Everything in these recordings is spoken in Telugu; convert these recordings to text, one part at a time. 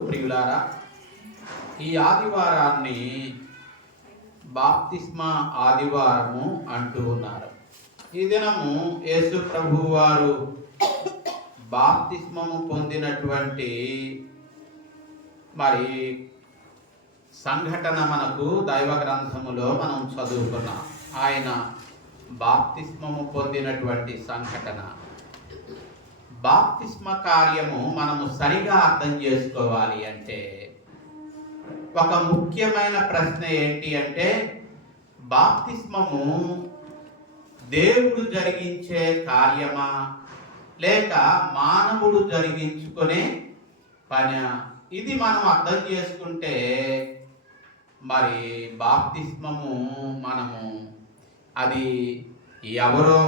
ప్రియులారా, ఈ ఆదివారాన్ని బాప్తిస్మా ఆదివారము అంటూ ఉన్నారు. ఈ దినము యేసు ప్రభువు వారు బాప్తిస్మము పొందినటువంటి సంఘటన మనకు దైవ గ్రంథములో మనం చదువుకున్నాం. ఆయన బాప్తిస్మము పొందినటువంటి సంఘటన, బాప్తిస్మ కార్యము మనము సరిగా అర్థం చేసుకోవాలి అంటే ఒక ముఖ్యమైన ప్రశ్న ఏంటి అంటే, బాప్తిస్మము దేవుడు జరిగించే కార్యమా లేక మానవుడు జరిగించుకునే పని? ఇది మనం అర్థం చేసుకుంటే బాప్తిస్మము అది ఎవరో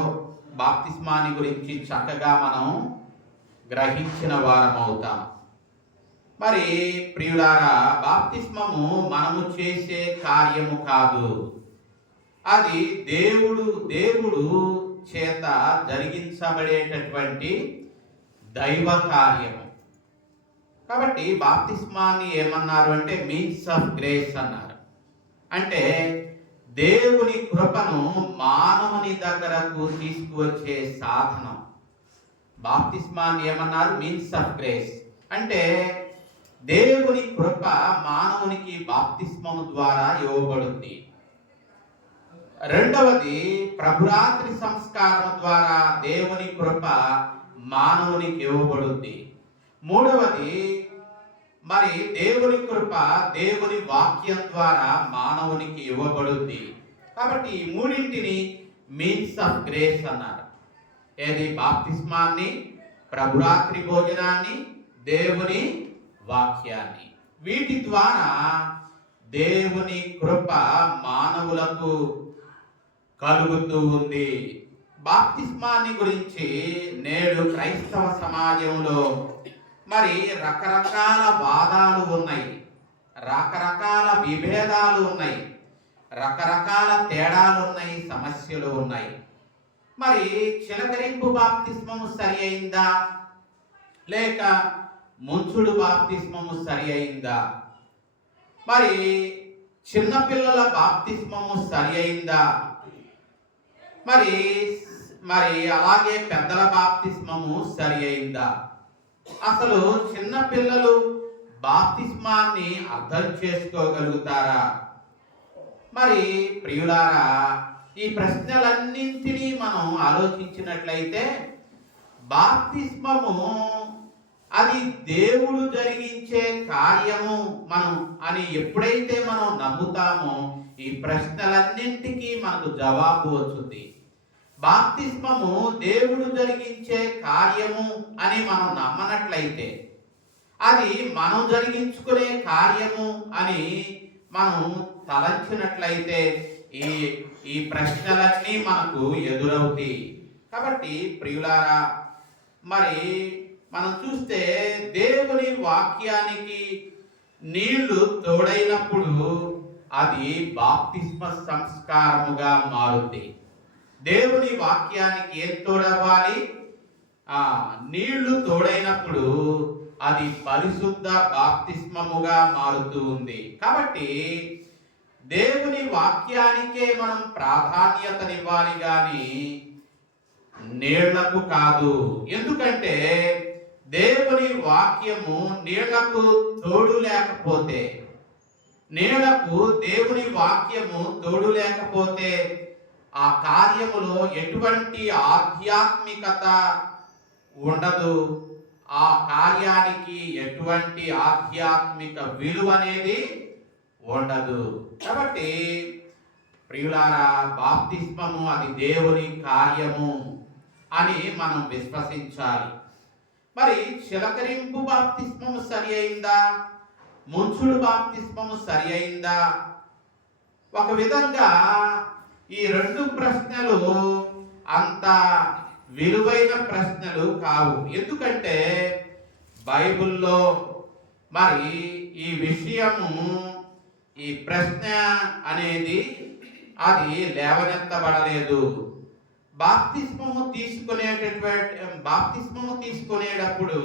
బాప్తిస్మాని గురించి చక్కగా మనం గ్రహించిన వారం అవుతాం. ప్రియులారా, బాప్తిస్మము మనము చేసే కార్యము కాదు, అది దేవుడు చేత జరిగించబడేటటువంటి దైవ కార్యము. కాబట్టి బాప్తిస్మాన్ని ఏమన్నారు అంటే మీన్స్ ఆఫ్ గ్రేస్ అన్నారు. అంటే దేవుని కృపను మానవుని దగ్గరకు తీసుకువచ్చే సాధనం. బాప్తిస్మాన్ని ఏమన్నారు? Means of grace. అంటే దేవుని కృప మానవునికి బాప్తిస్మము ద్వారా ఇవ్వబడుతుంది. రెండవది, ప్రభురాత్రి సంస్కారం ద్వారా దేవుని కృప మానవునికి ఇవ్వబడుతుంది. మూడవది, దేవుని కృప దేవుని వాక్యం ద్వారా మానవునికి ఇవ్వబడుతుంది. కాబట్టి ఈ మూడింటిని మీన్స్ ఆఫ్ గ్రేస్ అన్నారు. ఏది? బాప్తిస్మాన్ని, ప్రభురాత్రి భోజనాన్ని, దేవుని వాక్యాన్ని. వీటి ద్వారా దేవుని కృప మానవులకు కలుగుతూ ఉంది. బాప్తిస్మాన్ని గురించి నేడు క్రైస్తవ సమాజంలో రకరకాల వాదాలు ఉన్నాయి, రకరకాల విభేదాలు ఉన్నాయి, రకరకాల తేడాలు ఉన్నాయి, సమస్యలు ఉన్నాయి. చిలకరింపు బాప్తిస్మము సరి అయిందా లేక ముంచుడు బాప్తిస్మము సరి అయిందా? చిన్నపిల్లల బాప్తిస్మము సరి అయిందా? అలాగే పెద్దల బాప్తిస్మము సరి అయిందా? అసలు చిన్నపిల్లలు బాప్తిస్మాన్ని అర్థం చేసుకోగలుగుతారా? ప్రియులారా, ఈ ప్రశ్నలన్నింటినీ మనం ఆలోచించినట్లయితే బాప్తిస్మము అది దేవుడు జరిగించే కార్యము అని ఎప్పుడైతే మనం నమ్ముతామో ఈ ప్రశ్నలన్నింటికీ మనకు జవాబు వస్తుంది. బాప్తిస్మము దేవుడు జరిగించే కార్యము అని మనం నమ్మనట్లయితే, అది మనం జరిగించుకునే కార్యము అని మనం తలంచినట్లయితే ఈ ప్రశ్నలన్నీ మనకు ఎదురవుతాయి. కాబట్టి ప్రియులారా, మనం చూస్తే దేవుని వాక్యానికి నీళ్లు తోడైనప్పుడు అది బాప్తిస్మ సంస్కారముగా మారుతుంది. దేవుని వాక్యానికి ఏం తోడవ్వాలి? నీళ్లు తోడైనప్పుడు అది పరిశుద్ధ బాప్తిస్మముగా మారుతూ ఉంది. కాబట్టి దేవుని వాక్యానికే మనం ప్రాధాన్యతనివ్వాలి గాని నీళ్లకు కాదు. ఎందుకంటే దేవుని వాక్యము నీళ్లకు తోడు లేకపోతే, దేవుని వాక్యము తోడు లేకపోతే ఆ కార్యములో ఎటువంటి ఆధ్యాత్మికత ఉండదు, ఆ కార్యానికి ఎటువంటి ఆధ్యాత్మిక విలువ అనేది ఉండదు. కాబట్టి ప్రియులారా, బాప్తిస్మము అది దేవుని కార్యము అని మనం విశ్వసించాలి. చిలకరింపు బాప్తిస్మము సరి అయిందా? ముంచుడు బాప్తిస్మము సరి అయిందా? ఒక విధంగా ఈ రెండు ప్రశ్నలు అంత విలువైన ప్రశ్నలు కావు. ఎందుకంటే బైబిల్లో ఈ విషయము, ఈ ప్రశ్న అనేది అది లేవనెత్తబడలేదు. బాప్తిస్మము తీసుకునేటప్పుడు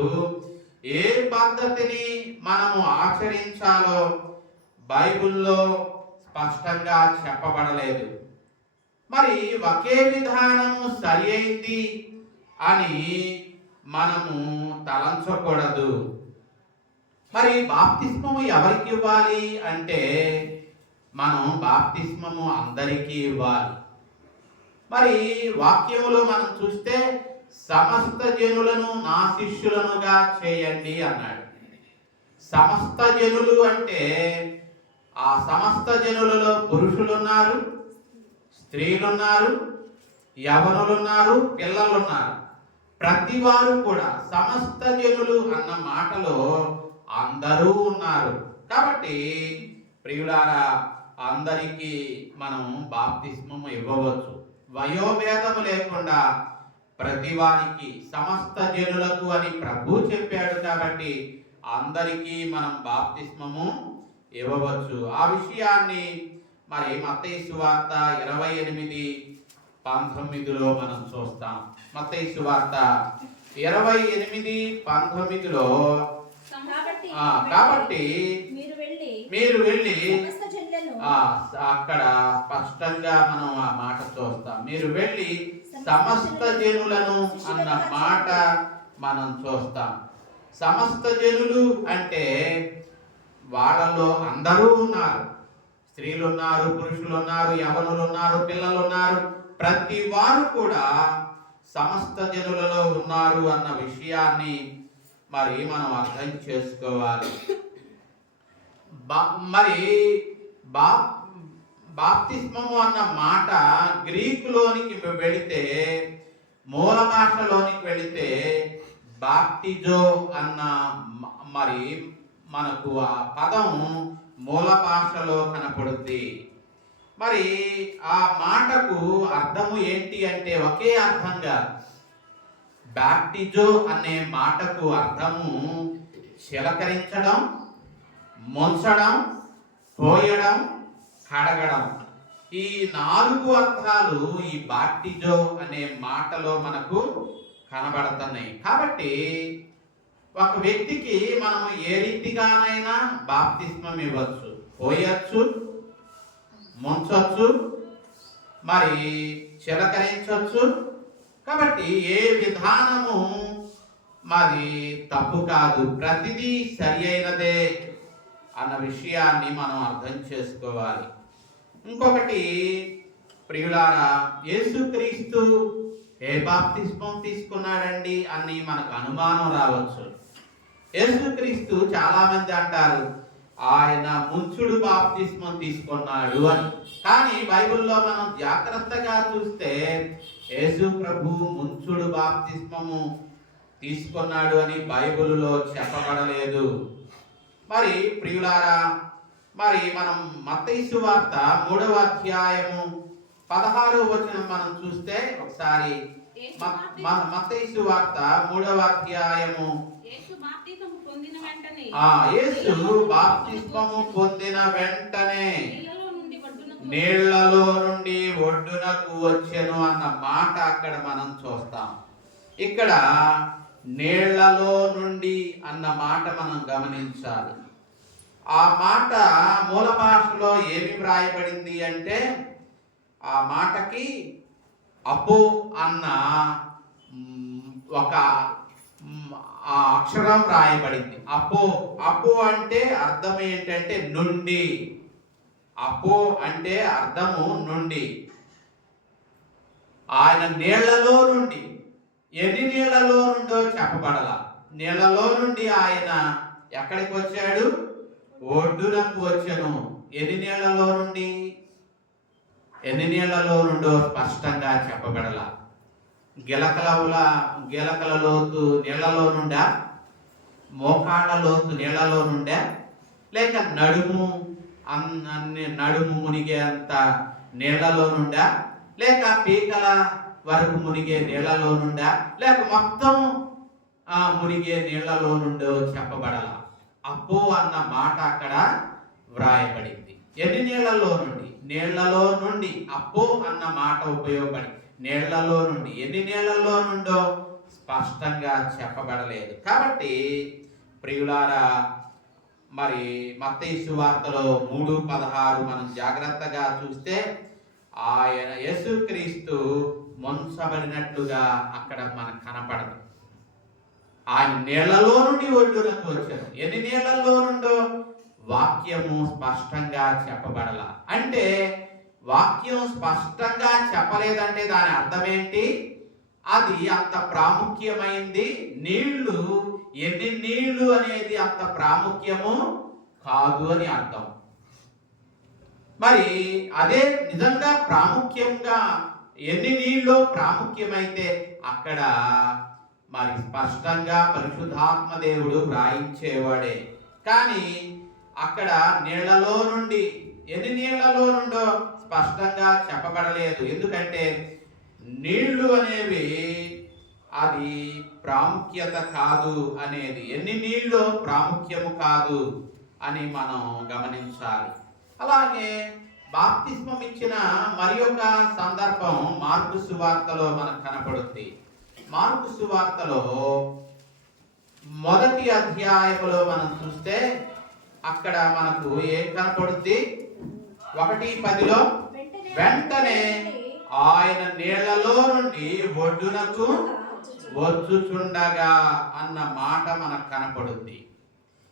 ఏ పద్ధతిని మనము ఆచరించాలో బైబిల్లో స్పష్టంగా చెప్పబడలేదు. మరి ఒకే విధానము సరి అయింది అని మనము తలంచకూడదు. మరి బాప్తిస్మము ఎవరికి ఇవ్వాలి అంటే మనం బాప్తిస్మము అందరికీ ఇవ్వాలి. మరి వాక్యములో మనం చూస్తే సమస్త జనులను నా శిష్యులనుగా చేయండి అన్నాడు. సమస్త జనులు అంటే ఆ సమస్త జనులలో పురుషులున్నారు, స్త్రీలున్నారు, యవనులున్నారు, పిల్లలున్నారు. ప్రతి వారు కూడా సమస్త జనులు అన్న మాటలో అందరూ ఉన్నారు. కాబట్టి ప్రియులారా, అందరికీ మనం బాప్తిస్మము ఇవ్వవచ్చు. వయోభేదము లేకుండా ప్రతి వారికి సమస్త జనులకు అని ప్రభు చెప్పాడు. కాబట్టి అందరికీ మనం బాప్తిస్మము ఇవ్వవచ్చు. ఆ విషయాన్ని మరి మత్తయి సువార్త 28:19 మనం చూస్తాం. మత్తయి సువార్త 28:19 కాబట్టి మీరు వెళ్ళి అక్కడ స్పష్టంగా మనం ఆ మాట చూస్తాం. మీరు వెళ్ళి సమస్త జనులను అన్న మాట మనం చూస్తాం. సమస్త జనులు అంటే వాళ్ళలో అందరూ ఉన్నారు. స్త్రీలు ఉన్నారు, పురుషులు ఉన్నారు, యవనులు ఉన్నారు, పిల్లలు ఉన్నారు. ప్రతి వారు కూడా సమస్త జనులలో ఉన్నారు అన్న విషయాన్ని మరి మనం అర్థం చేసుకోవాలి. మరి బాప్తిస్మము అన్న మాట గ్రీకులోనికి వెళితే, మూల భాషలోనికి వెళితే బాప్టిజో అన్న మరి మనకు ఆ పదం మూల భాషలో కనపడుద్ది. మరి ఆ మాటకు అర్థము ఏంటి అంటే ఒకే అర్థంగా బాప్టిజో అనే మాటకు అర్థము చిలకరించడం, ముంచడం, పోయడం, కడగడం. ఈ 4 అర్థాలు ఈ బాప్టిజో అనే మాటలో మనకు కనబడుతున్నాయి. కాబట్టి ఒక వ్యక్తికి మనము ఏ రీతిగానైనా బాప్తిస్మం ఇవ్వచ్చు, పోయొచ్చు, ముంచొచ్చు, మరి చిలకరించవచ్చు. కాబట్టి ఏ విధానము మరి తప్పు కాదు, ప్రతిదీ సరి అయినదే అన్న విషయాన్ని మనం అర్థం చేసుకోవాలి. ఇంకొకటి ప్రియులారా, యేసుక్రీస్తు ఏ బాప్తిస్మం తీసుకున్నాడండి అని మనకు అనుమానం రావచ్చు. యేసుక్రీస్తు చాలా మంది అంటారు ఆయన ముంచుడు బాప్తిస్మం తీసుకున్నాడు అని. కానీ బైబిల్లో మనం జాగ్రత్తగా చూస్తే యేసు ప్రభు ముంచుడు బాప్తిస్మము తీసుకున్నాడు అని బైబిల్లో చెప్పబడలేదు. మరి ప్రియులారా, మరి మనం మత్తయి సువార్త 3:16 మనం చూస్తే ఒకసారి మత్తయి సువార్త 3:16 యేసు బాప్తిస్మము పొందిన వెంటనే నీళ్లలో నుండి ఒడ్డునకు వచ్చెను అన్న మాట అక్కడ మనం చూస్తాం. ఇక్కడ నీళ్లలో నుండి అన్న మాట మనం గమనించాలి. ఆ మాట మూల భాషలో ఏమి వ్రాయబడింది అంటే ఆ మాటకి అపో అన్న ఒక అక్షరం రాయబడింది. అపో అపో అంటే అర్థం ఏంటంటే నుండి. అపో అంటే అర్థము నుండి. ఆయన నీళ్లలో నుండి, ఎన్ని నీళ్లలో నుండో చెప్పబడాల. నీళ్లలో నుండి ఆయన ఎక్కడికి వచ్చాడు? ఒడ్డునకు వచ్చెను. ఎన్ని నీళ్లలో నుండి? ఎన్ని నీళ్లలో నుండో స్పష్టంగా చెప్పబడాల. గిలకల లోతు నీళ్లలో నుండా, మోకాళ్ళ లోతు నీళ్లలో నుండా, లేక నడుము మునిగే అంత నీళ్లలో నుండా, లేక పీకల వరకు మునిగే నీళ్లలో నుండా, లేక మొత్తం మునిగే నీళ్లలో నుండో చెప్పబడాల. అపో అన్న మాట అక్కడ వ్రాయబడింది. ఎన్ని నీళ్లలో నుండి? నీళ్లలో నుండి. అపో అన్న మాట ఉపయోగపడి నీళ్లలో నుండి. ఎన్ని నీళ్లలో నుండో స్పష్టంగా చెప్పబడలేదు. కాబట్టి ప్రియులారా, మరి మత్తయి సువార్తలో 3:16 మనం జాగ్రత్తగా చూస్తే ఆయన యేసుక్రీస్తు ముంచబడినట్లుగా అక్కడ మనకు కనపడదు. ఆయన నీళ్లలో నుండి ఒడ్డునకు వచ్చారు. ఎన్ని నీళ్లలో నుండో వాక్యము స్పష్టంగా చెప్పబడల. అంటే వాక్యం స్పష్టంగా చెప్పలేదంటే దాని అర్థం ఏంటి? అది అంత ప్రాముఖ్యమైంది. నీళ్లు, ఎన్ని నీళ్లు అనేది అంత ప్రాముఖ్యము కాదు అని అర్థం. మరి అదే నిజంగా ప్రాముఖ్యంగా ఎన్ని నీళ్ళు ప్రాముఖ్యమైతే అక్కడ మరి స్పష్టంగా పరిశుద్ధాత్మ దేవుడు వ్రాయించేవాడే. కానీ అక్కడ నీళ్లలో నుండి, ఎన్ని నీళ్లలో నుండో స్పష్టంగా చెప్పబడలేదు. ఎందుకంటే నీళ్లు అనేవి అది ప్రాముఖ్యత కాదు అనేది, ఎన్ని నీళ్ళు ప్రాముఖ్యము కాదు అని మనం గమనించాలి. అలాగే బాప్తిస్మం ఇచ్చిన మరి ఒక సందర్భం మార్కు సువార్తలో మనకు కనపడుతుంది. మార్కు సువార్తలో 1వ అధ్యాయంలో మనం చూస్తే అక్కడ మనకు ఏం కనపడుద్ది? 1:10లో వెంటనే ఆయన నీళ్లలో నుండి ఒడ్డునకు వచ్చుచుండగా అన్న మాట మనకు కనపడుద్ది.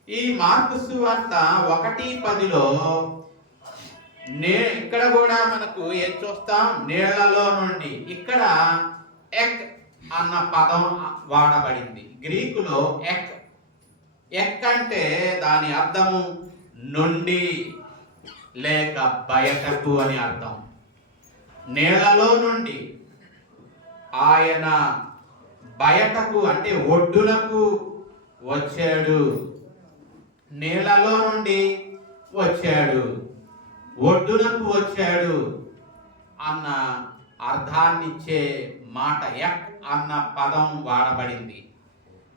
ఈ మార్కు సువార్త 1:10లో ఇక్కడ కూడా మనకు ఏం చూస్తాం? నీళ్లలో నుండి. ఇక్కడ ఎక్ అన్న పదం వాడబడింది. గ్రీకులో ఎక్. ఎక్ అంటే దాని అర్థము నుండి లేక బయటకు అని అర్థం. నీళ్లలో నుండి ఆయన బయటకు అంటే ఒడ్డునకు వచ్చాడు. నీళ్లలో నుండి వచ్చాడు, ఒడ్డునకు వచ్చాడు అన్న అర్థాన్నిచ్చే మాట ఎక్ అన్న పదం వాడబడింది.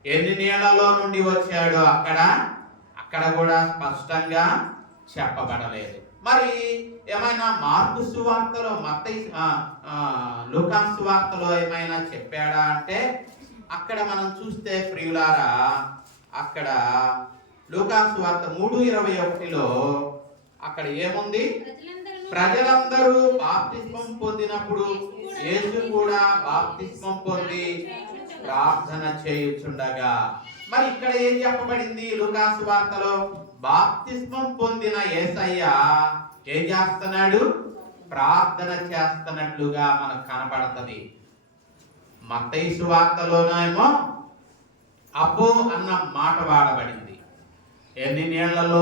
ఎన్ని నీళ్లలో నుండి వచ్చాడో అక్కడ కూడా స్పష్టంగా చెప్పబడలేదు. మరి ఏమైనా మార్కు సువార్తలో, మత్తయి లూకా సువార్తలో ఏమైనా చెప్పాడా అంటే అక్కడ మనం చూస్తే ప్రియులారా, అక్కడ లూకా సువార్త 3:21లో అక్కడ ఏముంది? ప్రజలందరూ బాప్తిస్మం పొందినప్పుడు యేసు కూడా బాప్తిస్మం పొంది ప్రార్థన చేయుచుండగా. మరి ఇక్కడ ఏం చెప్పబడింది? లూకా సువార్తలో బాప్తిస్మం పొందిన యేసయ్య ఏం చేస్తున్నాడు? ప్రార్థన చేస్తున్నట్లుగా మనకు కనపడుతుంది. మత్తయి సువార్తలోనేమో అపో అన్న మాట వాడబడింది. ఎన్ని నీళ్లలో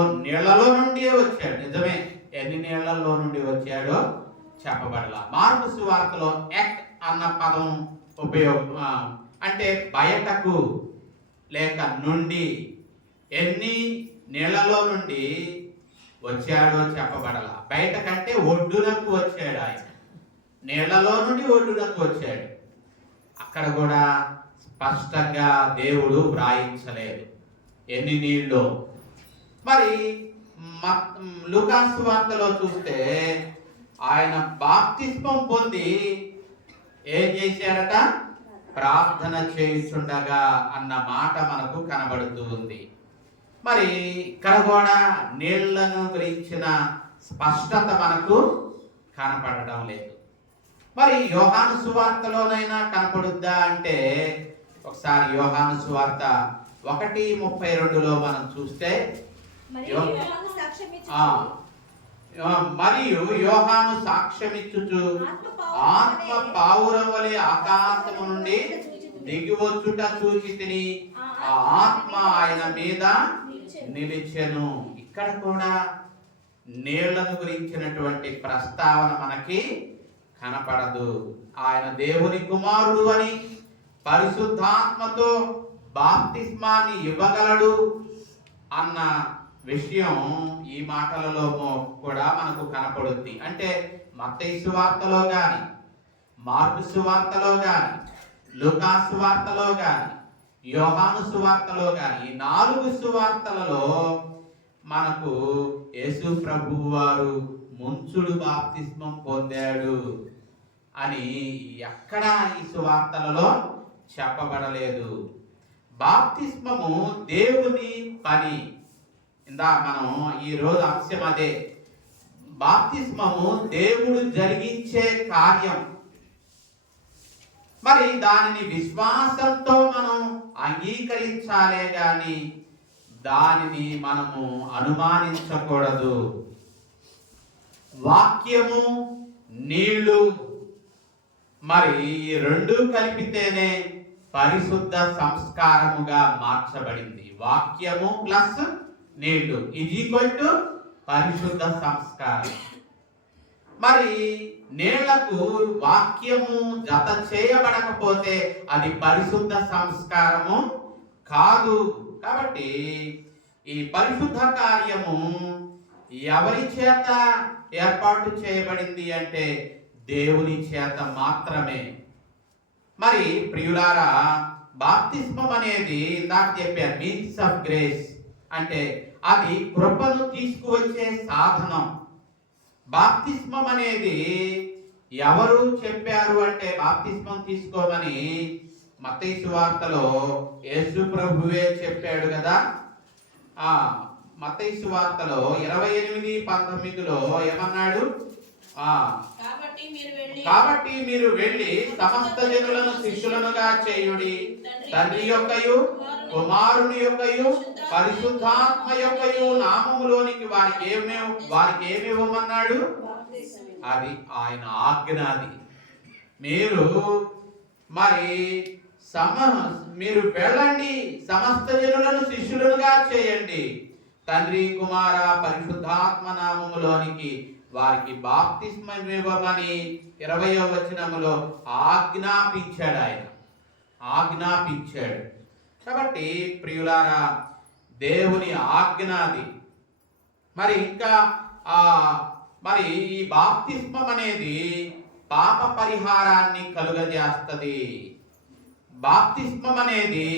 నుండి వచ్చాడు. నిజమే, ఎన్ని నీళ్లలో నుండి వచ్చాడో చెప్పబడలా. మార్కు సువార్తలో ఎక్ అన్న పదం అంటే బయటకు లేక నుండి. ఎన్ని నీళ్లలో నుండి వచ్చాడో చెప్పబడలా. బయటకంటే ఒడ్డునకు వచ్చాడు. ఆయన నీళ్లలో నుండి ఒడ్డునకు వచ్చాడు. అక్కడ కూడా స్పష్టంగా దేవుడు వ్రాయించలేదు ఎన్ని నీళ్ళు. మరి లూకా సువార్తలో చూస్తే ఆయన బాప్తిస్మం పొంది ఏం చేశాడట? ప్రార్థన చేయుచుండగా అన్న మాట మనకు కనబడుతూ ఉంది. మరి ఇక్కడ కూడా నీళ్లను గురించిన స్పష్టత మనకు కనపడడం లేదు. మరి యోహాను సువార్తలోనైనా కనపడుద్దా అంటే ఒకసారి యోహాను సువార్త 1:32లో మనం చూస్తే, మరియు యోహాను సాక్ష్యమిచ్చుచు ఆత్మ పావురం వలె ఆకాశము నుండి దిగివచ్చుట చూచితిని, ఆ ఆత్మ ఆయన మీద నిలిచెను. ఇక్కడ కూడా నీళ్లను గురించినటువంటి ప్రస్తావన మనకి కనపడదు. ఆయన దేవుని కుమారుడు అని, పరిశుద్ధాత్మతో బాప్తిస్మాన్ని ఇవ్వగలడు అన్న విషయం ఈ మాటలలో కూడా మనకు కనపడుద్ది. అంటే మత్తయి సువార్తలో గాని, మార్కు సువార్తలో గాని, లూకా సువార్తలో గాని, యోహాను సువార్తలో గాని, ఈ 4 సువార్తలలో మనకు యేసు ప్రభువు వారు ముంచుడు బాప్తిస్మం పొందాడు అని ఎక్కడా ఈ సువార్తలలో చెప్పబడలేదు. బాప్తిస్మము దేవుని పని. మనం ఈరోజు అంశం అదే. బాప్తిస్మము దేవుడు జరిగించే కార్యం. మరి దానిని విశ్వాసంతో మనం అంగీకరించాలే గాని దానిని మనము అనుమానించకూడదు. వాక్యము, నీళ్లు, మరి ఈ రెండు కలిపితేనే పరిశుద్ధ సంస్కారముగా మార్చబడింది. వాక్యము ప్లస్ నీళ్లు = పరిశుద్ధ సంస్కారం. మరి నీళ్లకు వాక్యము జత చేయబడకపోతే అది పరిశుద్ధ సంస్కారము కాదు. కాబట్టి ఈ పరిశుద్ధ కార్యము ఎవరి చేత ఏర్పాటు చేయబడింది అంటే దేవుని చేత మాత్రమే. మరి ప్రియులారా, బాప్తిస్మం అనేది ఇందాక చెప్పారు, మీన్స్ ఆఫ్ గ్రేస్ అంటే అది కృపను తీసుకువచ్చే సాధనం. బాప్తిస్మం అనేది ఎవరు చెప్పారు అంటే బాప్తిస్మం తీసుకోమని మత్తయి సువార్తలో యేసు ప్రభువే చెప్పాడు కదా. మత్తయి సువార్తలో 28:19లో ఏమన్నాడు? కాబట్టి మీరు వెళ్ళి సమస్త జనులను శిష్యులనుగా చేయుడి, తండ్రి యొక్కయు కుమారుని యొక్కయు పరిశుద్ధాత్మ యొక్కయు నామములోనికి వారికి ఏమి ఇవ్వమన్నాడు? అది ఆయన ఆజ్ఞాది. మీరు వెళ్ళండి, సమస్త జనులను శిష్యులుగా చేయండి, తండ్రి కుమార పరిశుద్ధాత్మ నామములోనికి వారికి బాప్తిస్మం ఇవ్వమని 20వ వచనములో ఆజ్ఞాపించాడు. ఆయన ఆజ్ఞాపించాడు. కాబట్టి ప్రియులారా, దేవుని ఆజ్ఞాది. మరి ఇంకా మరి ఈ బాప్తిస్మం అనేది పాప పరిహారాన్ని కలుగజేస్తది. బాప్తిస్మం అనేది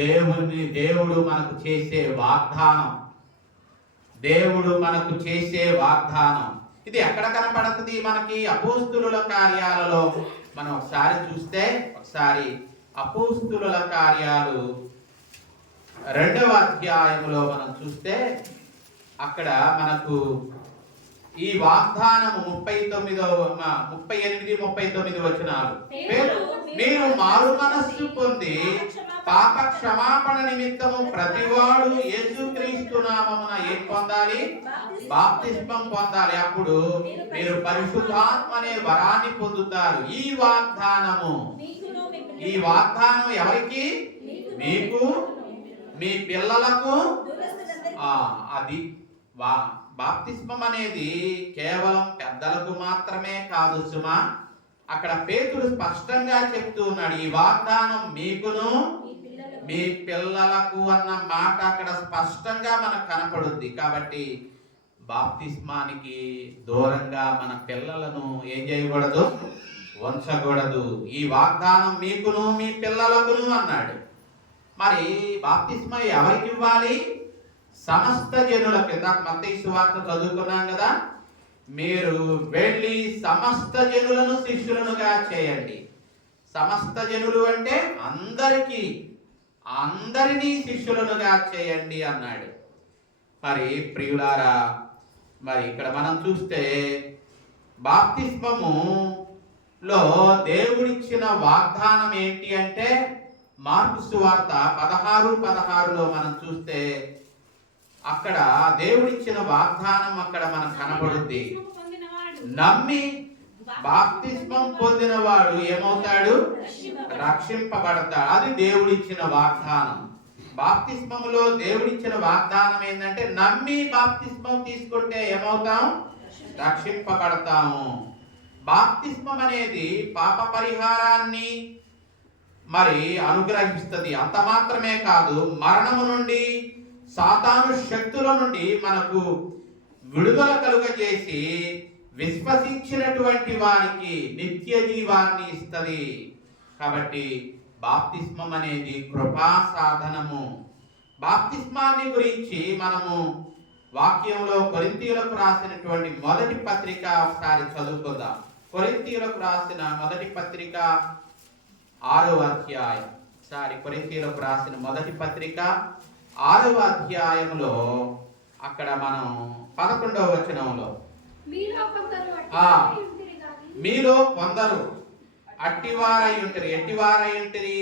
దేవుడు మనకు చేసే వాగ్దానం. దేవుడు మనకు చేసే వాగ్దానం. ఇది ఎక్కడ కనపడుతుంది మనకి? అపోస్తులుల కార్యాలలో మనం ఒకసారి చూస్తే, అపోస్తులుల కార్యాలు 2వ అధ్యాయంలో మనం చూస్తే అక్కడ మనకు ఈ వాగ్దానం 38-39 వచనాలు. మీరు మారు మనస్సు పొంది పాప క్షమాపణ నిమిత్తము ప్రతివాడు యేసుక్రీస్తు నామమున ఏం పొందాలి? బాప్తిస్మం పొందాలి. అప్పుడు మీరు పరిశుద్ధాత్మ అనే వరాన్ని పొందుతారు. ఈ వాగ్దానం ఎవరికి? మీకు, మీ పిల్లలకు. అది బాప్తిస్మం అనేది కేవలం పెద్దలకు మాత్రమే కాదు సుమా. అక్కడ పేతురు స్పష్టంగా చెప్తూ ఉన్నాడు, ఈ వాగ్దానం మీకును మీ పిల్లలకు అన్న మాట అక్కడ స్పష్టంగా మనకు కనపడుద్ది. కాబట్టి బాప్తిస్మానికి దూరంగా మన పిల్లలను ఏం చేయకూడదు? ఉంచకూడదు. ఈ వాగ్దానం మీకును మీ పిల్లలకును అన్నాడు. మరి బాప్తిస్మం ఎవరికి ఇవ్వాలి? సమస్త జనులకు. ఇందాక మత్తయి సువార్త చదువుకున్నాం కదా, మీరు వెళ్ళి సమస్త జనులను శిష్యులనుగా చేయండి. సమస్త జనులు అంటే అందరినీ శిష్యులనుగా చేయండి అన్నాడు. మరి ప్రియులారా, మరి ఇక్కడ మనం చూస్తే బాప్తిస్మములో దేవుడిచ్చిన వాగ్దానం ఏంటి అంటే, మార్కు సువార్త 16:16లో మనం చూస్తే అక్కడ దేవుడిచ్చిన వాగ్దానం అక్కడ మనకు కనబడుద్ది. నమ్మి బాప్తిస్మం పొందినవాడు ఏమవుతాడు? రక్షింపబడతాడు. అది దేవుడిచ్చిన వాగ్దానం. బాప్తిస్మములో దేవుడిచ్చిన వాగ్దానం ఏంటంటే, నమ్మి బాప్తిస్మం తీసుకుంటే ఏమవుతాం? రక్షింపబడతాము. బాప్తిస్మం అనేది పాప పరిహారాన్ని మరి అనుగ్రహిస్తుంది. అంత మాత్రమే కాదు, మరణము నుండి, సాతాను శక్తుల నుండి మనకు విడుదల కలుగజేసి విశ్వసించినటువంటి వారికి నిత్య జీవాన్ని ఇస్తుంది. కాబట్టి బాప్తిస్మం అనేది కృపా సాధనము. బాప్తిస్మాన్ని గురించి మనము వాక్యంలో కొరింథీయులకు రాసినటువంటి మొదటి పత్రిక ఒకసారి చదువుకుందాం. కొరింథీయులకు రాసిన మొదటి పత్రిక 6వ అధ్యాయం ఒకసారి కొరింథీయులకు రాసిన మొదటి పత్రిక 6వ అధ్యాయంలో అక్కడ మనం 11వ వచనంలో మీలో కొందరు అట్టివారై ఉంటరి. ఎట్టివారై ఉంటరి?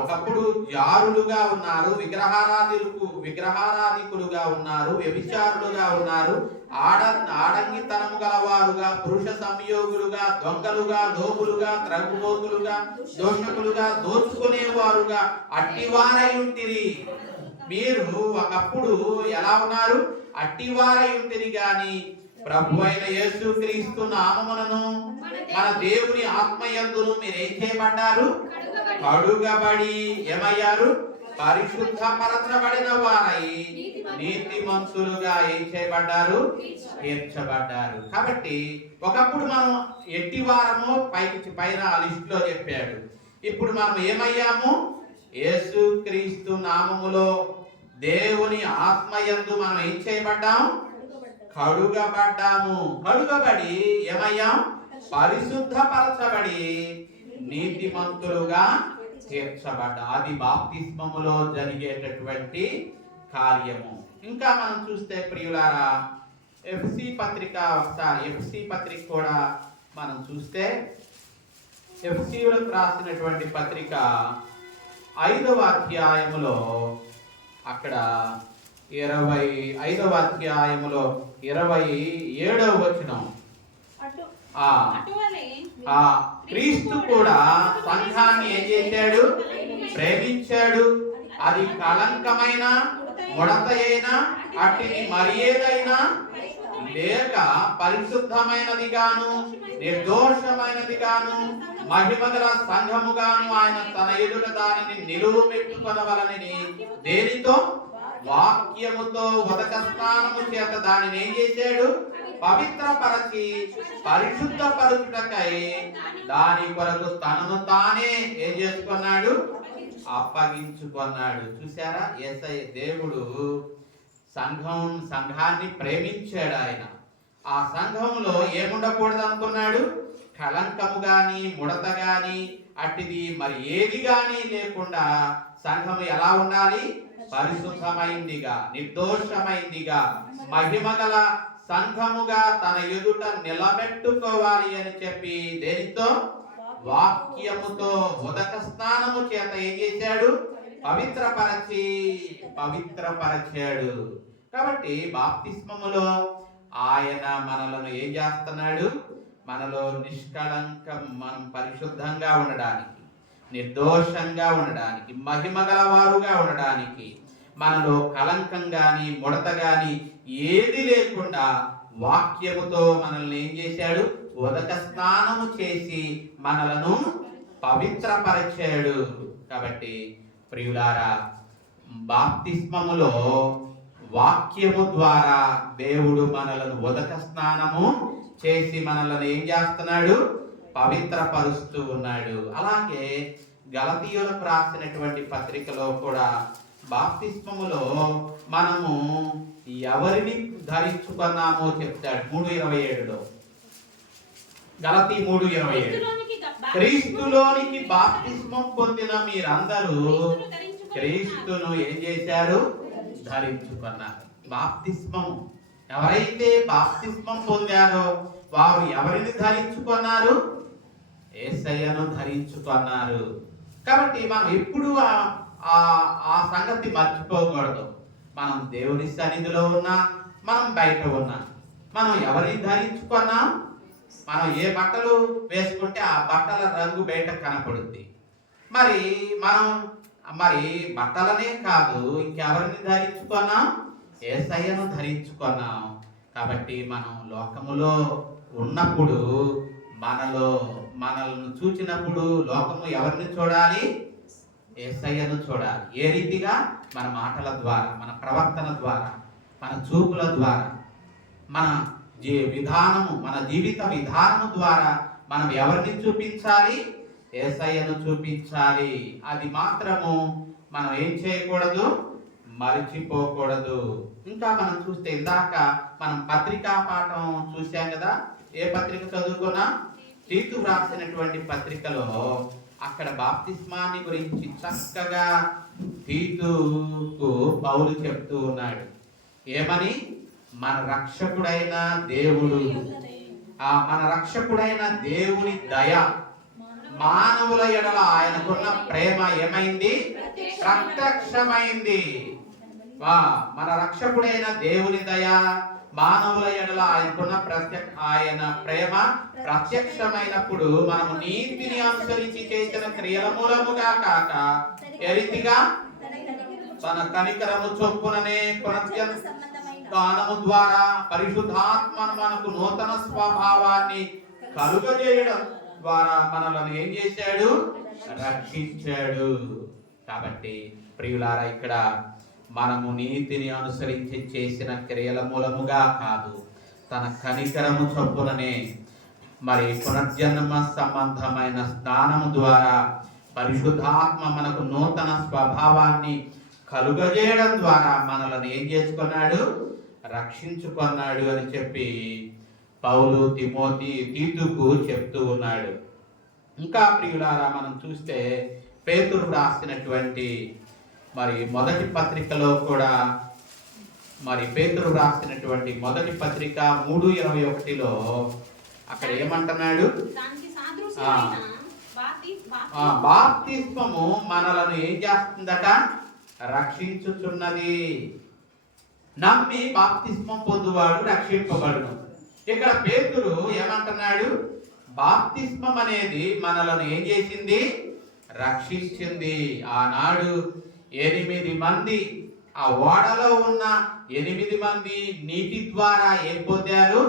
ఒకప్పుడు జారులుగా ఉన్నారు, విగ్రహారాధికులుగా ఉన్నారు, వ్యభిచారులుగా ఉన్నారు, ఆడంగితనము గలవారుగా, పురుష సంయోగులుగా, దొంగలుగా, లోపులుగా, త్రగుబోతులుగా, దోషకులుగా, దోచుకునేవారుగా అట్టివారై ఉంటిరి. మీరు ఒకప్పుడు ఎలా ఉన్నారు? అట్టివారై ఉంటిరి. గాని ప్రభు అయిన యేసుక్రీస్తు నామములను మన దేవుని ఆత్మయందును మీరు ఏం చేయబడ్డారు? కడుగబడి ఏమయ్యారు? పరిశుద్ధపరచబడిన వారై నీతిమంతులుగా ఏం చేయబడ్డారు? తీర్చబడ్డారు. కాబట్టి ఒకప్పుడు మనం ఎట్టివారము పైన లిస్ట్ లో చెప్పాడు. ఇప్పుడు మనం ఏమయ్యాము? యేసుక్రీస్తు నామములో దేవుని ఆత్మయందు మనం ఏం చేయబడ్డాం? కడుగబడ్డాము. కడుగబడి ఏమయ్యాం? పరిశుద్ధపరచబడి నీతిమంతులుగా తీర్చబడ్డా. అది బాప్తిస్మములో జరిగేటటువంటి కార్యము. ఇంకా మనం చూస్తే ప్రియులారా, ఎఫ్సి పత్రిక, ఒకసారి ఎఫ్సి పత్రిక కూడా మనం చూస్తే, ఎఫ్సీలకు రాసినటువంటి పత్రిక 5వ అధ్యాయములో అక్కడ 25వ అధ్యాయములో 27వ వచనం, క్రీస్తు కూడా సంఘాన్ని ఏం చేశాడు? ప్రేమించాడు. అది కళంకమైన, ముడత అయినా, అట్టిని మరి ఏదైనా లేక పరిశుద్ధమైనది గాను, నిర్దోషమైనది గాను, మహిమగల సంఘముగాను ఆయన తన ఎదుట దానిని నిలువు పెట్టుకొనవలనని దేనితో? వాక్యముతో ఉదక స్నానము చేత దానిని ఏం చేశాడు? పవిత్రపరచి పరిశుద్ధపరచుటకై దాని కొరకు తనను తానే ఏం చేసుకున్నాడు? అప్పగించుకున్నాడు. చూసారా? యేసయ్య దేవుడు సంఘాన్ని ప్రేమించాడు. ఆయన ఆ సంఘంలో ఏముండకూడదు అనుకున్నాడు? కళంకము గాని, ముడత గాని, అట్టిది మరి ఏది గాని లేకుండా సంఘము ఎలా ఉండాలి? పరిశుద్ధమైందిగా, నిర్దోషమైందిగా, మహిమగల సంఘముగా తన ఎదుట నిలబెట్టుకోవాలి అని చెప్పి దేనితో? వాక్యముతో ఉదక స్నానము చేత ఏం చేశాడు? పవిత్రపరచాడు. కాబట్టి బాప్తిస్మములో ఆయన మనలను ఏం చేస్తున్నాడు? మనలో నిష్కళంకం, మనం పరిశుద్ధంగా ఉండడానికి, నిర్దోషంగా ఉండడానికి, మహిమగల వారుగా ఉండడానికి, మనలో కళంకం గాని, ముడత గాని ఏది లేకుండా వాక్యముతో మనల్ని ఏం చేశాడు? ఉదక స్నానము చేసి మనలను పవిత్రపరిచాడు. కాబట్టి ప్రియులారా, బాప్తిస్మములో వాక్యము ద్వారా దేవుడు మనలను ఉదక స్నానము చేసి మనలను ఏం చేస్తున్నాడు? పవిత్రపరుస్తూ ఉన్నాడు. అలాగే గలతీయులకు రాసినటువంటి పత్రికలో కూడా బాప్తిస్మములో మనము ఎవరిని ధరించుకున్నామో చెప్తాడు. 3:27లో, గలతీ 3:27, క్రీస్తులోనికి బాప్తిస్మం పొందిన మీరందరూ క్రీస్తును ఏం చేశారు? ధరించుకున్నారు. బాప్తిస్మం, ఎవరైతే బాప్తిస్మం పొందారో వారు ఎవరిని ధరించుకున్నారు? యేసయ్యను ధరించుకున్నారు. కాబట్టి మనం ఎప్పుడు ఆ సంగతి మర్చిపోకూడదు. మనం దేవుని సన్నిధిలో ఉన్నా, మనం బయట ఉన్నా, మనం ఎవరిని ధరించుకున్నా, మనం ఏ బట్టలు వేసుకుంటే ఆ బట్టల రంగు బయట కనపడుద్ది. మనం బట్టలనే కాదు, ఇంకెవరిని ధరించుకున్నాం? యేసయ్యను ధరించుకున్నాం. కాబట్టి మనం లోకములో ఉన్నప్పుడు మనల్ని చూచినప్పుడు లోకము ఎవరిని చూడాలి? యేసయ్యను చూడాలి. ఏ రీతిగా? మన మాటల ద్వారా, మన ప్రవర్తన ద్వారా, మన చూపుల ద్వారా, మన జీవిత విధానము ద్వారా మనం ఎవరిని చూపించాలి? యేసయ్యను చూపించాలి. అది మాత్రము మనం ఏం చేయకూడదు? మరిచిపోకూడదు. ఇంకా మనం చూస్తే, ఇందాక మనం పత్రికా పాఠం చూసాం కదా. ఏ పత్రిక చదువుకున్నా? తీతు రాసినటువంటి పత్రికలో అక్కడ బాప్తిస్మాన్ని గురించి చక్కగా తీతుకు పౌలు చెప్తూ ఉన్నాడు. ఏమని? మన రక్షకుడైన దేవుడు, మన రక్షకుడైన దేవుని దయ, మానవుల ఎడల ఆయనకున్న ప్రేమ ఏమైంది? ప్రత్యక్షమైంది. మన రక్షకుడైన దేవుని దయ, మానవుల ఎడల ఆయనకున్న ఆయన ప్రేమ ప్రత్యక్షమైనప్పుడు మనము నీతిని అనుసరించి చేసిన క్రియల మూలముగా కాక ఏ రీతిగా తన కనికరము చొప్పుననే పునరుత్థానము ద్వారా పరిశుద్ధాత్మను మనకు నూతన స్వభావాన్ని కలుగజేయడం ద్వారా మనల్ని ఏం చేశాడు? రక్షించాడు. కాబట్టి ప్రియులారా, ఇక్కడ మనము నీతిని అనుసరించి చేసిన క్రియల మూలముగా కాదు, తన కనికరము చొప్పుననే మరి పునర్జన్మ సంబంధమైన స్నానము ద్వారా పరిశుద్ధాత్మ మనకు నూతన స్వభావాన్ని కలుగజేయడం ద్వారా మనల్ని ఏం చేసుకున్నాడు? రక్షించుకున్నాడు అని చెప్పి పౌలు తీతుకు చెప్తూ ఉన్నాడు. ఇంకా ప్రియులారా, మనం చూస్తే పేతురు రాసినటువంటి మరి మొదటి పత్రికలో కూడా, మరి పేతురు రాసినటువంటి మొదటి పత్రిక 3:21లో అక్కడ ఏమంటున్నాడు? బాప్తిస్మము మనలను ఏం చేస్తుందట? రక్షించుచున్నది. నమ్మి బాప్తిస్మం పొందువాడు రక్షింపబడును. ఇక్కడ పేతురు ఏమంటున్నాడు? బాప్తిస్మం అనేది మనలను ఏం చేసింది? రక్షించింది. ఆనాడు 8 మంది, ఆ ఓడలో ఉన్న 8 మంది నీటి ద్వారా ఏం పొందారు?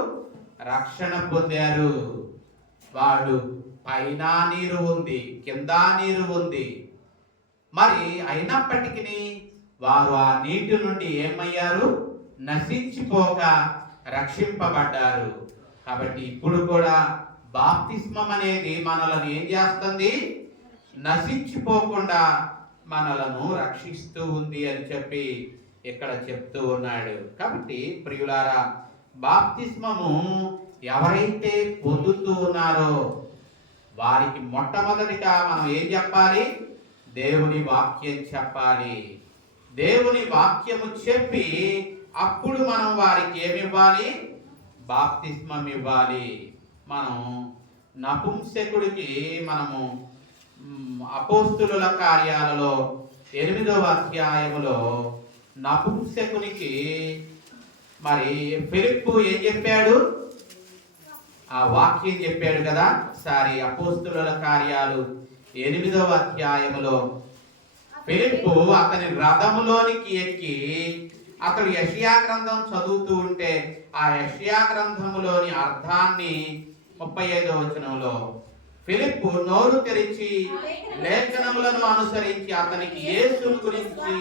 రక్షణ పొందారు. వాడు పైన నీరు ఉంది, కింద నీరు ఉంది. మరి అయినప్పటికీ వారు ఆ నీటి నుండి ఏమయ్యారు? నశించిపోక రక్షింపబడ్డారు. కాబట్టి ఇప్పుడు కూడా బాప్తిస్మం అనేది మనలను ఏం చేస్తుంది? నశించిపోకుండా మనలను రక్షిస్తూ ఉంది అని చెప్పి ఇక్కడ చెప్తూ ఉన్నాడు. కాబట్టి ప్రియులారా, బాప్తిస్మము ఎవరైతే పొందుతూ ఉన్నారో వారికి మొట్టమొదటిగా మనం ఏం చెప్పాలి? దేవుని వాక్యం చెప్పాలి. దేవుని వాక్యము చెప్పి అప్పుడు మనం వారికి ఏమివ్వాలి? బాప్తిస్మం ఇవ్వాలి. మనం నపుంసకుడికి మనము అపోస్తుల కార్యాలలో 8వ అధ్యాయములో నపుంసకునికి మరి ఫిలిప్పు ఏం చెప్పాడు? ఆ వాక్యం చెప్పాడు కదా. ఒకసారి అపోస్తుల కార్యాలు 8వ అధ్యాయములో ఫిలిప్పు అతని రథములోనికి ఎక్కి అతడు యెషయా గ్రంథం చదువుతూ ఉంటే ఆ యెషయా గ్రంథములోని అర్థాన్ని 35వ వచనంలో ఫిలిప్పు నోరు తెరిచి లేఖనములను అనుసరించి అతనికి యేసును గురించి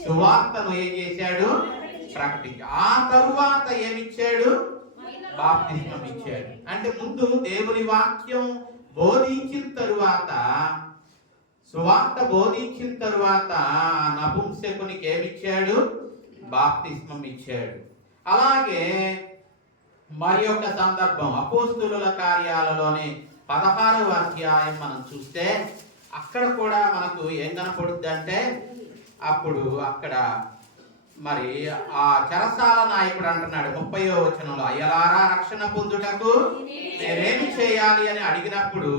సువార్తను ఏం చేశాడు? ప్రకటించి ఆ తరువాత ఏమిచ్చాడు? బాప్తిస్మం ఇచ్చాడు. అంటే ముందు దేవుని వాక్యం బోధించిన తరువాత, సువార్త బోధించిన తరువాత నపుంసకునికి ఏమిచ్చాడు? బాప్తిస్మం ఇచ్చాడు. అలాగే మరి ఒక సందర్భం అపోస్తుల కార్యాలలోని 16వ అధ్యాయం మనం చూస్తే అక్కడ కూడా మనకు ఏం కనపడుద్ది అంటే, అప్పుడు అక్కడ మరి ఆ చెరసాల నాయకుడు అంటున్నాడు 30వ వచనంలో, అయ్యలారా రక్షణ పొందుటకు నేనేమి చేయాలి అని అడిగినప్పుడు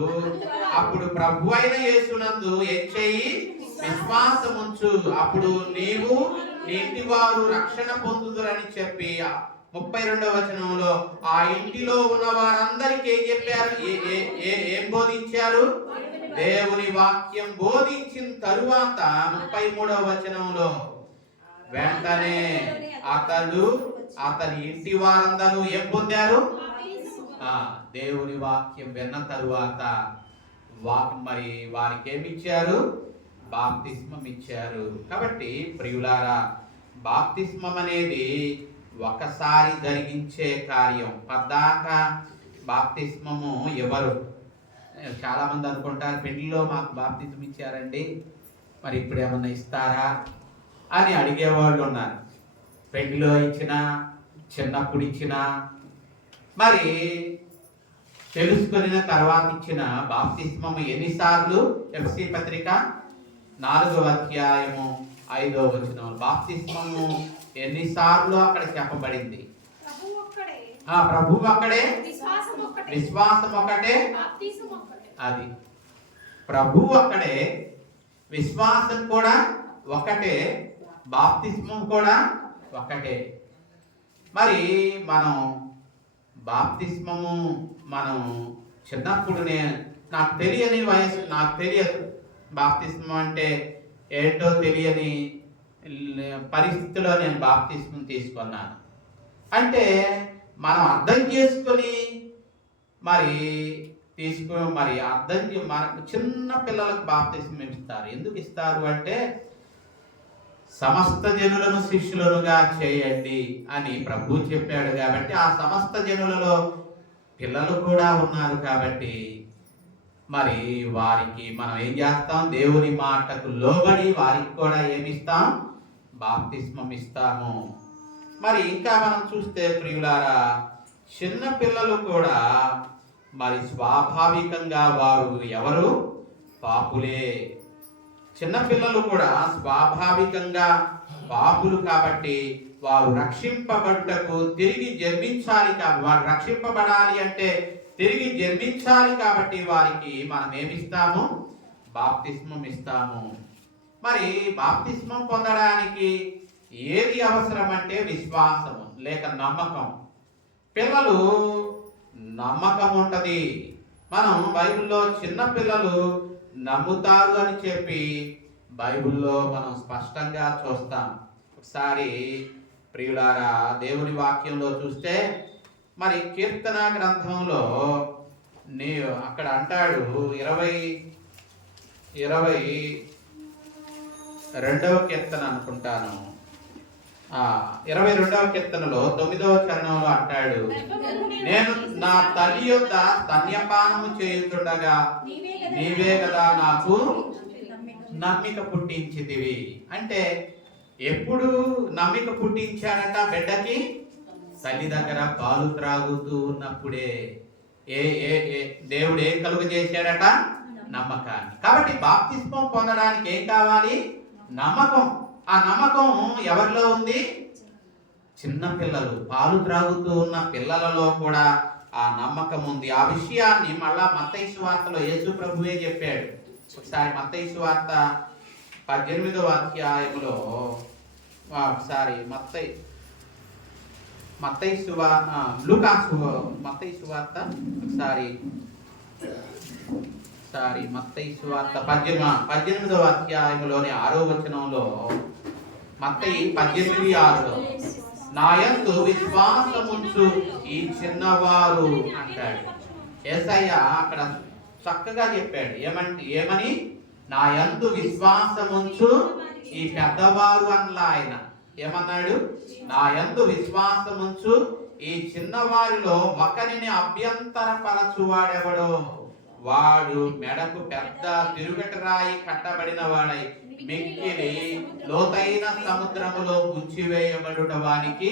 అప్పుడు ప్రభు అయిన యేసునందు ఏం చేయి? విశ్వాసం ఉంచు, అప్పుడు నీవు నీ ఇంటి వారు రక్షణ పొందుదురని చెప్పి 32వ వచనంలో ఆ ఇంటిలో ఉన్న వారందరికీ ఏం చెప్పారు? ఏం బోధించారు? దేవుని వాక్యం బోధించిన తరువాత 33వ వచనంలో వెంటనే అతని ఇంటి వారందరూ ఏం పొందారు? దేవుని వాక్యం విన్న తరువాత మరి వారికి ఏమిచ్చారు? బాప్తిస్మం ఇచ్చారు. కాబట్టి ప్రియులారా, బాప్తిస్మం అనేది ఒకసారి జరిగించే కార్యం. పద్దాక బాప్తిస్మము ఎవరు? చాలా మంది అనుకుంటారు, పెళ్లిలో మాకు బాప్తిస్మం ఇచ్చారండి, మరి ఇప్పుడు ఏమన్నా ఇస్తారా అని అడిగేవాళ్ళు ఉన్నారు. పెళ్లిలో ఇచ్చినా, చిన్నప్పుడు ఇచ్చినా, మరి తెలుసుకున్న తర్వాత ఇచ్చిన బాప్తిస్మము ఎన్నిసార్లు? ఎఫ్ఎస్సీ పత్రిక 4వ అధ్యాయము 5వ వచనం. బాప్తిస్మము ఎన్నిసార్లు అక్కడ చెప్పబడింది? ప్రభు ఒక్కడే, విశ్వాసం ఒకటే, అది ప్రభు ఒక్కడే, విశ్వాసం కూడా ఒకటే, బాప్తిస్మం కూడా ఒకటే. మరి మనం బాప్తిస్మము మనం చిన్నప్పుడునే నాకు తెలియని వయసు, నాకు తెలియదు బాప్తిస్మం అంటే ఏంటో తెలియని పరిస్థితిలో నేను బాప్తిస్మం తీసుకున్నాను. అంటే మనం అర్థం చేసుకొని మరి మనకు చిన్న పిల్లలకు బాప్తిస్మం ఇస్తారు. ఎందుకు ఇస్తారు అంటే సమస్త జనులను శిష్యులుగా చేయండి అని ప్రభు చెప్పాడు కాబట్టి, ఆ సమస్త జనులలో పిల్లలు కూడా ఉన్నారు కాబట్టి మరి వారికి మనం ఏం చేస్తాం? దేవుని మాటకు లోబడి వారికి కూడా ఏమిస్తాం? బాప్తిస్మం ఇస్తాము. మరి ఇంకా మనం చూస్తే ప్రియులారా, చిన్న పిల్లలు కూడా మరి స్వాభావికంగా వారు ఎవరు? పాపులే. చిన్నపిల్లలు కూడా స్వాభావికంగా పాపులు కాబట్టి వారు రక్షింపబడుటకు తిరిగి జన్మించాలి. వారు రక్షింపబడాలి అంటే తిరిగి జన్మించాలి కాబట్టి వారికి మనం ఏమిస్తాము? బాప్తిస్మం ఇస్తాము. మరి బాప్తిస్మం పొందడానికి ఏది అవసరం అంటే విశ్వాసము లేక నమ్మకం. పిల్లలు నమ్మకం ఉంటది. మనం బైబిల్లో చిన్న పిల్లలు నమ్ముతారు అని చెప్పి బైబిల్లో మనం స్పష్టంగా చూస్తాం. ఒకసారి ప్రియులారా దేవుని వాక్యంలో చూస్తే మరి కీర్తన గ్రంథంలో అక్కడ అంటాడు 22వ కీర్తన అనుకుంటాను, 22వ కీర్తనలో 9వ చరణంలో అంటాడు, నేను నా తల్లి యొద్ద స్తన్యపానము చేయుచుండగా నీవే కదా నాకు నమ్మిక పుట్టించితివి. అంటే ఎప్పుడు నమ్మిక పుట్టించాడట బిడ్డకి? తల్లి దగ్గర పాలు త్రాగుతూ ఉన్నప్పుడే దేవుడు ఏం కలుగ చేశాడట? నమ్మకాన్ని. కాబట్టి బాప్తిస్మం పొందడానికి ఏం కావాలి? నమ్మకం. ఆ నమ్మకం ఎవరిలో ఉంది? చిన్న పిల్లలు, పాలు త్రాగుతూ ఉన్న పిల్లలలో కూడా ఆ నమ్మకం ఉంది. ఆ విషయాన్ని మళ్ళా మత్తయి సువార్తలో యేసు ప్రభువే చెప్పాడు. ఒకసారి మత్తయి సువార్త 18వ అధ్యాయంలో ఒకసారి మత్తయి సువార్త మత్తయి సువార్త 18వ అధ్యాయంలోని 6వ వచనంలో, మత్తయి 18:6లో నా యందు విశ్వాసముంచు ఈ చిన్నవారు అంటాడు. యేసయ్య అక్కడ చక్కగా చెప్పాడు. ఏమని? నా యందు విశ్వాసముంచు ఈ పెద్దవారు అనలా ఆయన. ఏమన్నాడు? నా యందు విశ్వాసముంచు ఈ చిన్నవారిలో ఒకరిని అభ్యంతరపరచువాడెవడో వాడు మెడకు పెద్ద తిరుగటి రాయి కట్టబడిన వాడై మిక్కిలి లోతైన సముద్రములో ముంచివేయబడుట వానికి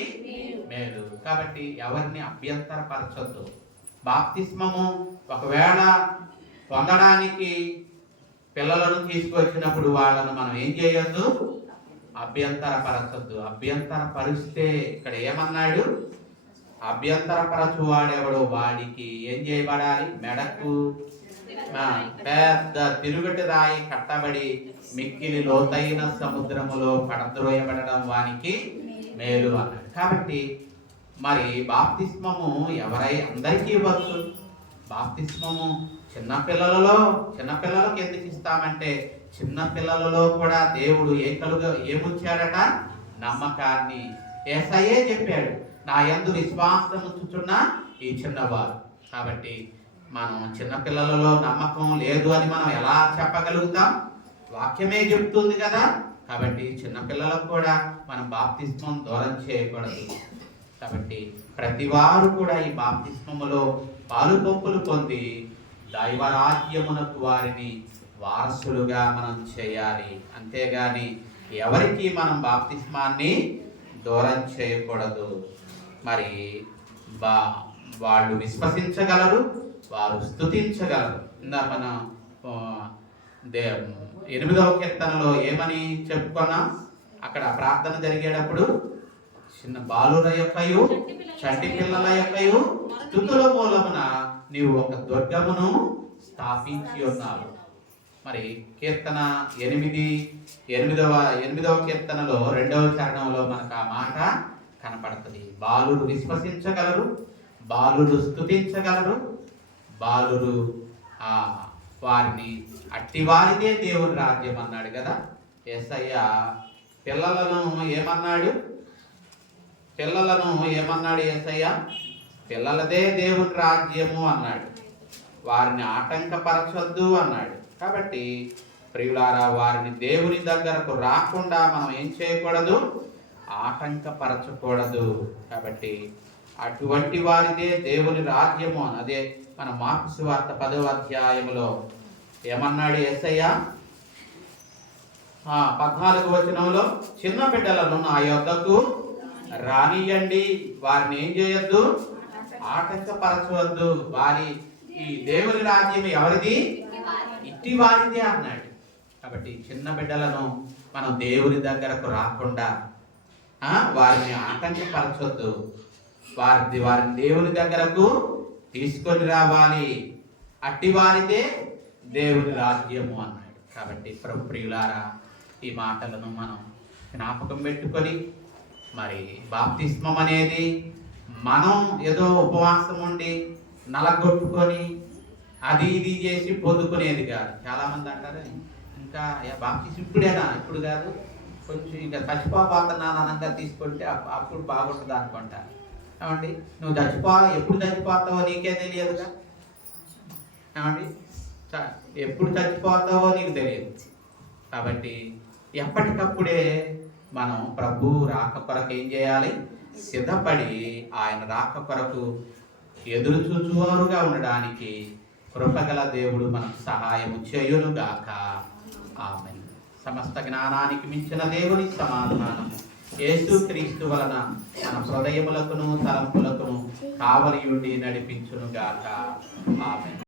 మేలు. కాబట్టి ఎవరిని అభ్యంతరపరచొద్దు. బాప్తిస్మము ఒకవేళ పొందడానికి పిల్లలను తీసుకొచ్చినప్పుడు వాళ్ళను మనం ఏం చేయొద్దు? అభ్యంతరపరచొద్దు. అభ్యంతరపరిస్తే ఇక్కడ ఏమన్నాడు? అభ్యంతరపరచువాడెవడో వాడికి ఏం చేయబడాలి? మెడకు పెద్ద తిరుగటి రాయి కట్టబడి మిక్కిలి లోతైన సముద్రములో పడద్రోయబడడం వానికి మేలు అన్నాడు. కాబట్టి మరి బాప్తిస్మము అందరికీ ఇవ్వచ్చు. బాప్తిస్మము చిన్నపిల్లలకు ఎందుకు ఇస్తామంటే చిన్నపిల్లలలో కూడా దేవుడు ఏముంచాడట? నమ్మకాన్ని. యేసయ్యే చెప్పాడు, నా యందు విశ్వాసము ఉంచుచున్న ఈ చిన్నవారు. కాబట్టి మనం చిన్నపిల్లలలో నమ్మకం లేదు అని మనం ఎలా చెప్పగలుగుతాం? వాక్యమే చెప్తుంది కదా. కాబట్టి చిన్నపిల్లలకు కూడా మనం బాప్తిస్మం దూరం చేయకూడదు. కాబట్టి ప్రతి వారు కూడా ఈ బాప్తిస్మములో పాలు పంపులు పొంది దైవరాజ్యమునకు వారిని వారసులుగా మనం చేయాలి. అంతేగాని ఎవరికి మనం బాప్తిస్మాన్ని దూరం చేయకూడదు. మరి వాళ్ళు విశ్వసించగలరు, వారు స్తుతించగలరు. ఇందా మన ఆ, దే 8వ కీర్తనలో ఏమని చెప్పుకున్నాం? అక్కడ ప్రార్థన జరిగేటప్పుడు చిన్న బాలుల యొక్కయు చంటి పిల్లల యొక్కయు స్తుతుల మూలమున నీవు ఒక దుర్గమును స్థాపించి ఉన్నావు. మరి కీర్తన 8వ కీర్తనలో 2వ చరణంలో మనకు ఆ మాట కనపడుతుంది. బాలురు విశ్వసించగలరు, బాలురు స్తుతించగలరు, బాలురు వారిని అట్టివారిదే దేవుని రాజ్యం అన్నాడు కదా యేసయ్య. పిల్లలను ఏమన్నాడు యేసయ్య? పిల్లలదే దేవుని రాజ్యము అన్నాడు. వారిని ఆటంకపరచొద్దు అన్నాడు. కాబట్టి ప్రియులారా, వారిని దేవుని దగ్గరకు రాకుండా మనం ఏం చేయకూడదు? ఆటంకపరచకూడదు. కాబట్టి అటువంటి వారిదే దేవుని రాజ్యము అని అదే మన మార్కు సువార్త 10వ అధ్యాయములో ఏమన్నాడు యేసయ్య? 14వ వచనంలో చిన్న బిడ్డలను నా యొద్దకు రానియండి, వారిని ఏం చేయొద్దు? ఆటంకపరచవద్దు. ఈ దేవుని రాజ్యం ఎవరిది? ఇట్టి వారిదే అన్నాడు. కాబట్టి చిన్న బిడ్డలను మనం దేవుని దగ్గరకు రాకుండా వారిని ఆటంకపరచొద్దు. వారిని దేవుని దగ్గరకు తీసుకొని రావాలి. అట్టి వారిదే దేవుని రాజ్యము అన్నాడు. కాబట్టి ప్రభు ప్రియులారా, ఈ మాటలను మనం జ్ఞాపకం పెట్టుకొని, మరి బాప్తిస్మం అనేది మనం ఏదో ఉపవాసం ఉండి నలగొట్టుకొని అది ఇది చేసి పొందుకునేది కాదు. చాలామంది అంటారు ఇంకా బాప్తిస్మం ఇప్పుడేనా? ఇప్పుడు కాదు, కొంచెం ఇంకా చచ్చిపోతున్నాను అనంగా తీసుకుంటే అప్పుడు బాగుంటుంది అనుకుంటా. ఏమండి, నువ్వు ఎప్పుడు చచ్చిపోతావో నీకే తెలియదుగా. ఏమండి, ఎప్పుడు చచ్చిపోతావో నీకు తెలియదు. కాబట్టి ఎప్పటికప్పుడే మనం ప్రభు రాక కొరకు ఏం చేయాలి? సిద్ధపడి ఆయన రాక కొరకు ఎదురు చూచువారుగా ఉండడానికి కృపగల దేవుడు మనకు సహాయము చేయునుగాక. ఆమేన్. సమస్త జ్ఞానానికి మించిన దేవుని సమాధానము యేసుక్రీస్తు వలన మన హృదయములకును తలంపులకును కావలి ఉండి నడిపించునుగాక. ఆమేన్.